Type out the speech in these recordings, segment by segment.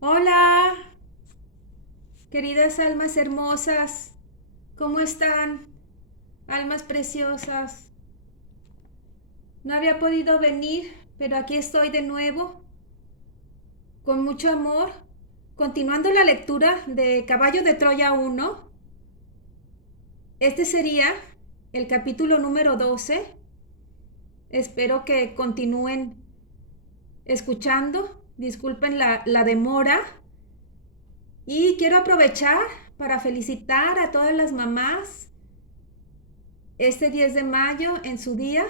Hola, queridas almas hermosas, ¿cómo están? Almas preciosas. No había podido venir, pero aquí estoy de nuevo, con mucho amor, continuando la lectura de Caballo de Troya 1. Este sería el capítulo número 12. Espero que continúen escuchando. Disculpen la demora. Y quiero aprovechar para felicitar a todas las mamás este 10 de mayo en su día,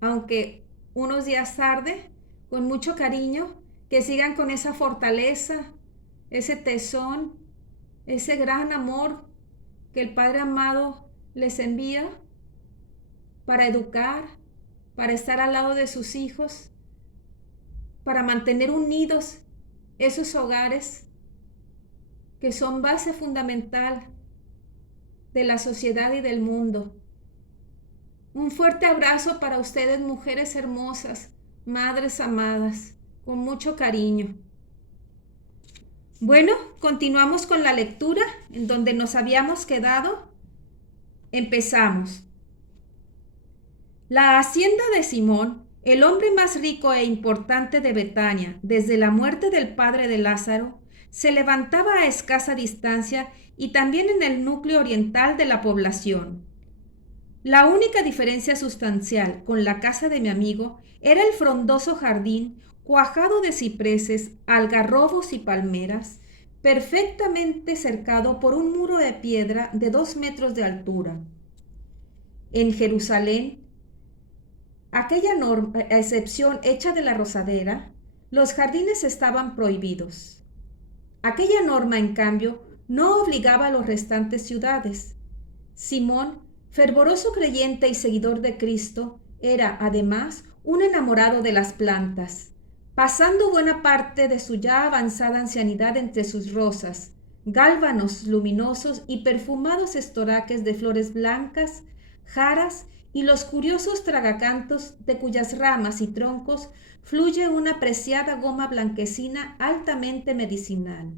aunque unos días tarde, con mucho cariño, que sigan con esa fortaleza, ese tesón, ese gran amor que el Padre amado les envía para educar, para estar al lado de sus hijos, para mantener unidos esos hogares que son base fundamental de la sociedad y del mundo. Un fuerte abrazo para ustedes, mujeres hermosas, madres amadas, con mucho cariño. Bueno, continuamos con la lectura en donde nos habíamos quedado. Empezamos. La hacienda de Simón, el hombre más rico e importante de Betania, desde la muerte del padre de Lázaro, se levantaba a escasa distancia y también en el núcleo oriental de la población. La única diferencia sustancial con la casa de mi amigo era el frondoso jardín cuajado de cipreses, algarrobos y palmeras, perfectamente cercado por un muro de piedra de 2 metros de altura. En Jerusalén, aquella excepción hecha de la rosadera, los jardines estaban prohibidos. Aquella norma, en cambio, no obligaba a las restantes ciudades. Simón, fervoroso creyente y seguidor de Cristo, era, además, un enamorado de las plantas, pasando buena parte de su ya avanzada ancianidad entre sus rosas, gálbanos luminosos y perfumados estoraques de flores blancas, jaras y los curiosos tragacantos de cuyas ramas y troncos fluye una preciada goma blanquecina altamente medicinal.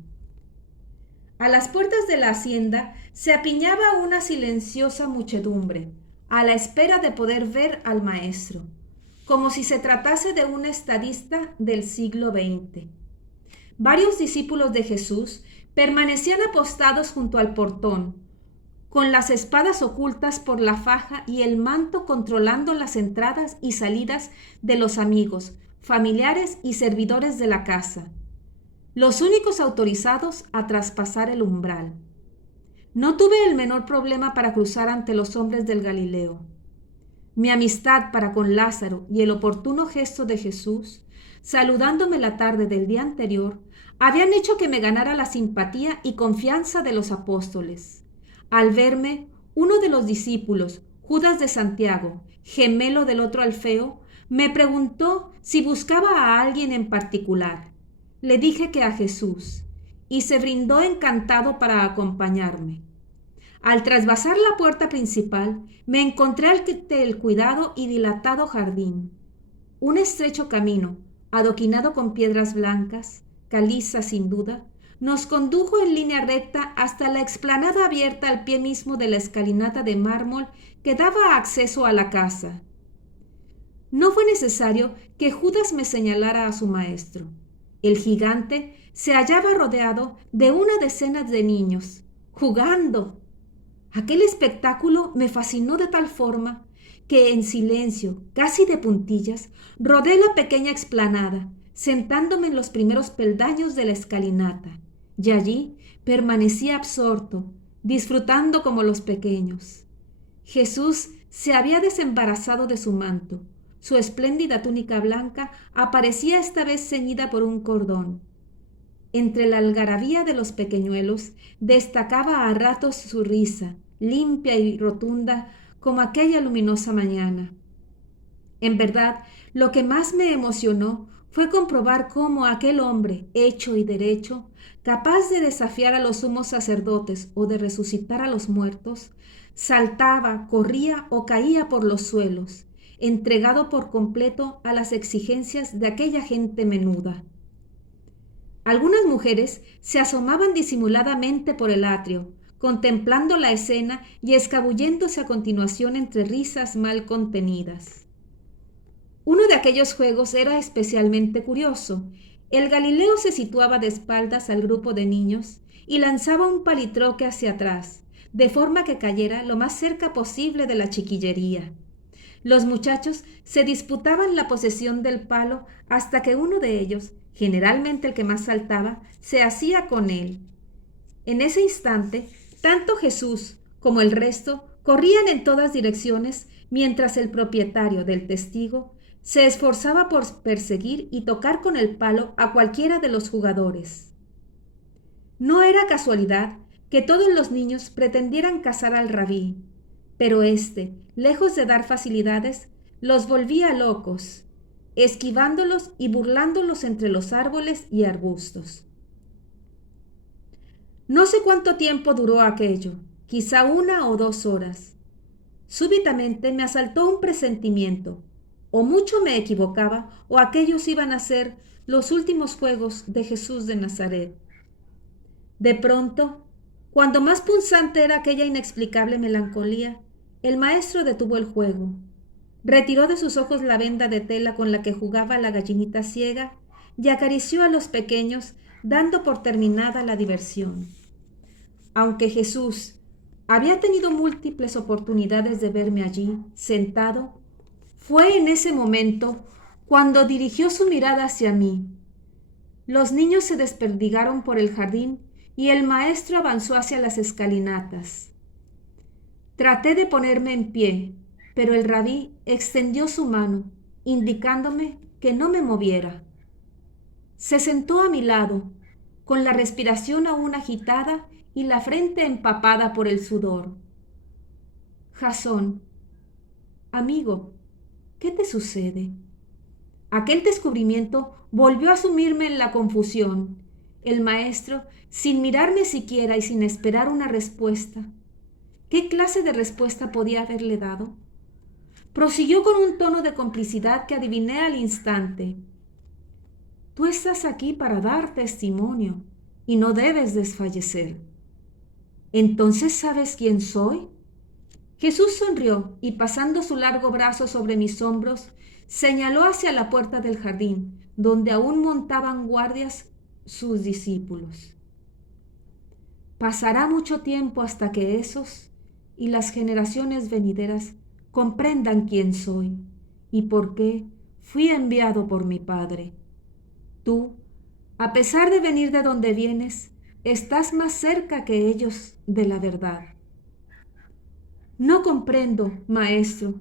A las puertas de la hacienda se apiñaba una silenciosa muchedumbre, a la espera de poder ver al maestro, como si se tratase de un estadista del siglo XX. Varios discípulos de Jesús permanecían apostados junto al portón, con las espadas ocultas por la faja y el manto controlando las entradas y salidas de los amigos, familiares y servidores de la casa, los únicos autorizados a traspasar el umbral. No tuve el menor problema para cruzar ante los hombres del Galileo. Mi amistad para con Lázaro y el oportuno gesto de Jesús, saludándome la tarde del día anterior, habían hecho que me ganara la simpatía y confianza de los apóstoles. Al verme, uno de los discípulos, Judas de Santiago, gemelo del otro Alfeo, me preguntó si buscaba a alguien en particular. Le dije que a Jesús, y se brindó encantado para acompañarme. Al trasvasar la puerta principal, me encontré ante el cuidado y dilatado jardín. Un estrecho camino, adoquinado con piedras blancas, caliza sin duda, nos condujo en línea recta hasta la explanada abierta al pie mismo de la escalinata de mármol que daba acceso a la casa. No fue necesario que Judas me señalara a su maestro. El gigante se hallaba rodeado de una decena de niños, jugando. Aquel espectáculo me fascinó de tal forma que en silencio, casi de puntillas, rodé la pequeña explanada, sentándome en los primeros peldaños de la escalinata, y allí permanecí absorto, disfrutando como los pequeños. Jesús se había desembarazado de su manto. Su espléndida túnica blanca aparecía esta vez ceñida por un cordón. Entre la algarabía de los pequeñuelos destacaba a ratos su risa, limpia y rotunda como aquella luminosa mañana. En verdad, lo que más me emocionó fue comprobar cómo aquel hombre, hecho y derecho, capaz de desafiar a los sumos sacerdotes o de resucitar a los muertos, saltaba, corría o caía por los suelos, entregado por completo a las exigencias de aquella gente menuda. Algunas mujeres se asomaban disimuladamente por el atrio, contemplando la escena y escabulléndose a continuación entre risas mal contenidas. Uno de aquellos juegos era especialmente curioso. El Galileo se situaba de espaldas al grupo de niños y lanzaba un palitroque hacia atrás, de forma que cayera lo más cerca posible de la chiquillería. Los muchachos se disputaban la posesión del palo hasta que uno de ellos, generalmente el que más saltaba, se hacía con él. En ese instante, tanto Jesús como el resto corrían en todas direcciones, mientras el propietario del testigo se esforzaba por perseguir y tocar con el palo a cualquiera de los jugadores. No era casualidad que todos los niños pretendieran cazar al rabí, pero éste, lejos de dar facilidades, los volvía locos, esquivándolos y burlándolos entre los árboles y arbustos. No sé cuánto tiempo duró aquello, quizá 1 o 2 horas. Súbitamente me asaltó un presentimiento. O mucho me equivocaba, o aquellos iban a ser los últimos juegos de Jesús de Nazaret. De pronto, cuando más punzante era aquella inexplicable melancolía, el maestro detuvo el juego. Retiró de sus ojos la venda de tela con la que jugaba la gallinita ciega y acarició a los pequeños, dando por terminada la diversión. Aunque Jesús había tenido múltiples oportunidades de verme allí, sentado, fue en ese momento cuando dirigió su mirada hacia mí. Los niños se desperdigaron por el jardín y el maestro avanzó hacia las escalinatas. Traté de ponerme en pie, pero el rabí extendió su mano, indicándome que no me moviera. Se sentó a mi lado, con la respiración aún agitada y la frente empapada por el sudor. Jasón, amigo, ¿qué te sucede? Aquel descubrimiento volvió a sumirme en la confusión. El maestro, sin mirarme siquiera y sin esperar una respuesta. ¿Qué clase de respuesta podía haberle dado? Prosiguió con un tono de complicidad que adiviné al instante. Tú estás aquí para dar testimonio y no debes desfallecer. ¿Entonces sabes quién soy? Jesús sonrió y pasando su largo brazo sobre mis hombros, señaló hacia la puerta del jardín, donde aún montaban guardias sus discípulos. Pasará mucho tiempo hasta que esos y las generaciones venideras comprendan quién soy y por qué fui enviado por mi Padre. Tú, a pesar de venir de donde vienes, estás más cerca que ellos de la verdad. No comprendo, maestro,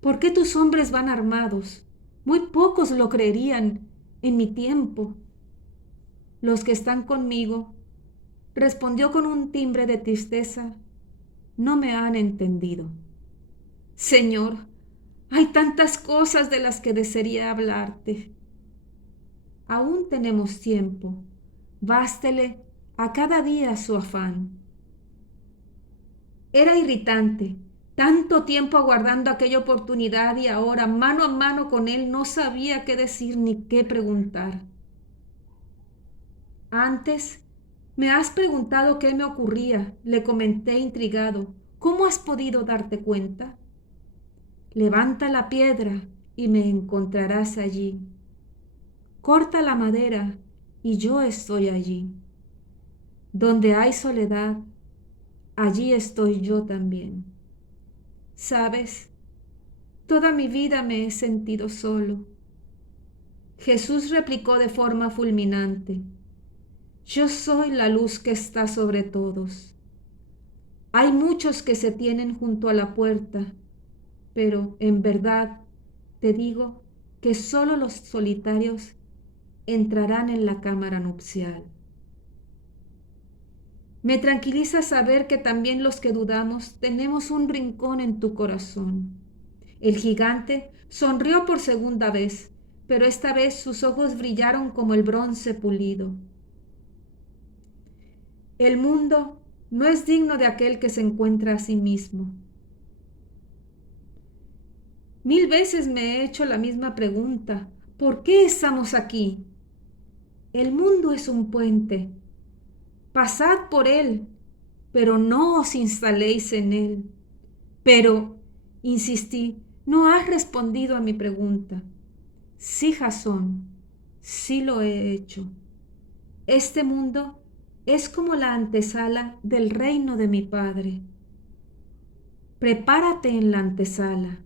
¿por qué tus hombres van armados? Muy pocos lo creerían en mi tiempo. Los que están conmigo, respondió con un timbre de tristeza, no me han entendido. Señor, hay tantas cosas de las que desearía hablarte. Aún tenemos tiempo. Bástele a cada día su afán. Era irritante, tanto tiempo aguardando aquella oportunidad y ahora, mano a mano con él, no sabía qué decir ni qué preguntar. Antes, me has preguntado qué me ocurría, le comenté intrigado. ¿Cómo has podido darte cuenta? Levanta la piedra y me encontrarás allí. Corta la madera y yo estoy allí. Donde hay soledad, allí estoy yo también. ¿Sabes? Toda mi vida me he sentido solo. Jesús replicó de forma fulminante. Yo soy la luz que está sobre todos. Hay muchos que se tienen junto a la puerta, pero en verdad te digo que solo los solitarios entrarán en la cámara nupcial. Me tranquiliza saber que también los que dudamos tenemos un rincón en tu corazón. El gigante sonrió por segunda vez, pero esta vez sus ojos brillaron como el bronce pulido. El mundo no es digno de aquel que se encuentra a sí mismo. 1000 veces me he hecho la misma pregunta. ¿Por qué estamos aquí? El mundo es un puente. Pasad por él, pero no os instaléis en él. Pero, insistí, no has respondido a mi pregunta. Sí, Jasón, sí lo he hecho. Este mundo es como la antesala del reino de mi Padre. Prepárate en la antesala,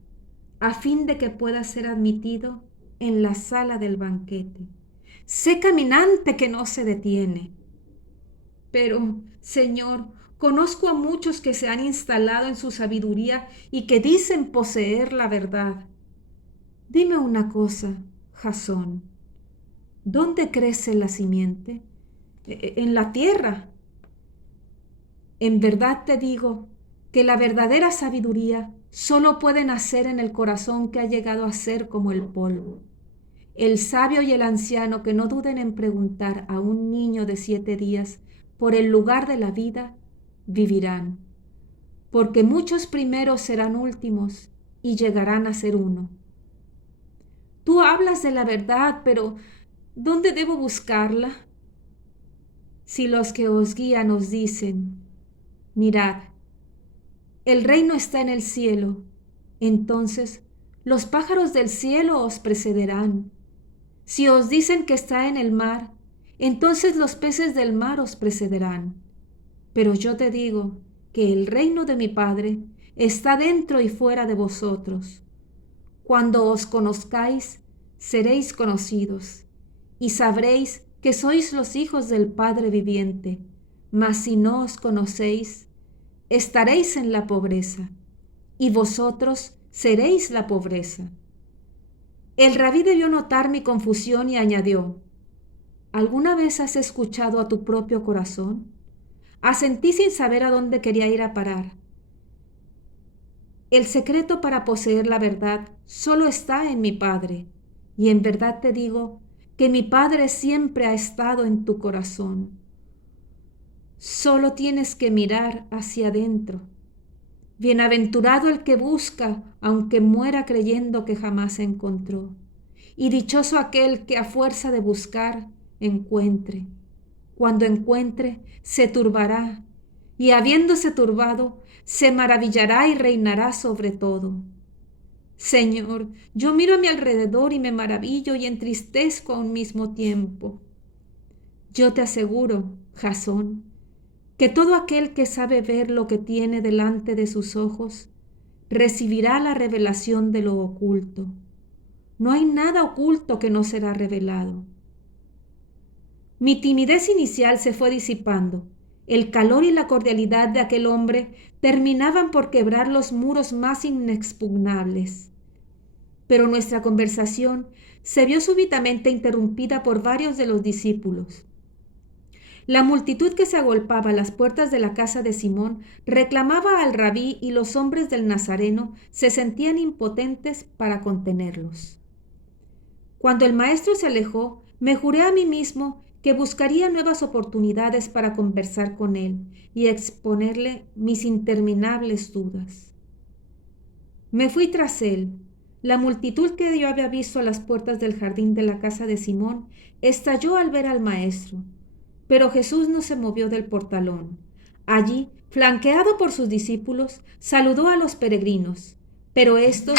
a fin de que puedas ser admitido en la sala del banquete. Sé caminante que no se detiene. Pero, Señor, conozco a muchos que se han instalado en su sabiduría y que dicen poseer la verdad. Dime una cosa, Jasón. ¿Dónde crece la simiente? En la tierra. En verdad te digo que la verdadera sabiduría solo puede nacer en el corazón que ha llegado a ser como el polvo. El sabio y el anciano que no duden en preguntar a un niño de 7 días por el lugar de la vida, vivirán, porque muchos primeros serán últimos y llegarán a ser uno. Tú hablas de la verdad, pero ¿dónde debo buscarla? Si los que os guían os dicen, mirad, el reino está en el cielo, entonces los pájaros del cielo os precederán. Si os dicen que está en el mar, entonces los peces del mar os precederán. Pero yo te digo que el reino de mi Padre está dentro y fuera de vosotros. Cuando os conozcáis, seréis conocidos, y sabréis que sois los hijos del Padre viviente. Mas si no os conocéis, estaréis en la pobreza, y vosotros seréis la pobreza. El rabí debió notar mi confusión y añadió, ¿alguna vez has escuchado a tu propio corazón? Asentí sin saber a dónde quería ir a parar. El secreto para poseer la verdad solo está en mi Padre, y en verdad te digo que mi Padre siempre ha estado en tu corazón. Solo tienes que mirar hacia adentro. Bienaventurado el que busca, aunque muera creyendo que jamás encontró. Y dichoso aquel que a fuerza de buscar encuentre. Cuando encuentre, se turbará, y habiéndose turbado, se maravillará y reinará sobre todo. Señor, yo miro a mi alrededor y me maravillo y entristezco a un mismo tiempo. Yo te aseguro, Jasón, que todo aquel que sabe ver lo que tiene delante de sus ojos, recibirá la revelación de lo oculto. No hay nada oculto que no será revelado. Mi timidez inicial se fue disipando. El calor y la cordialidad de aquel hombre terminaban por quebrar los muros más inexpugnables. Pero nuestra conversación se vio súbitamente interrumpida por varios de los discípulos. La multitud que se agolpaba a las puertas de la casa de Simón reclamaba al rabí y los hombres del Nazareno se sentían impotentes para contenerlos. Cuando el maestro se alejó, me juré a mí mismo que buscaría nuevas oportunidades para conversar con él y exponerle mis interminables dudas. Me fui tras él. La multitud que yo había visto a las puertas del jardín de la casa de Simón estalló al ver al maestro. Pero Jesús no se movió del portalón. Allí, flanqueado por sus discípulos, saludó a los peregrinos, pero estos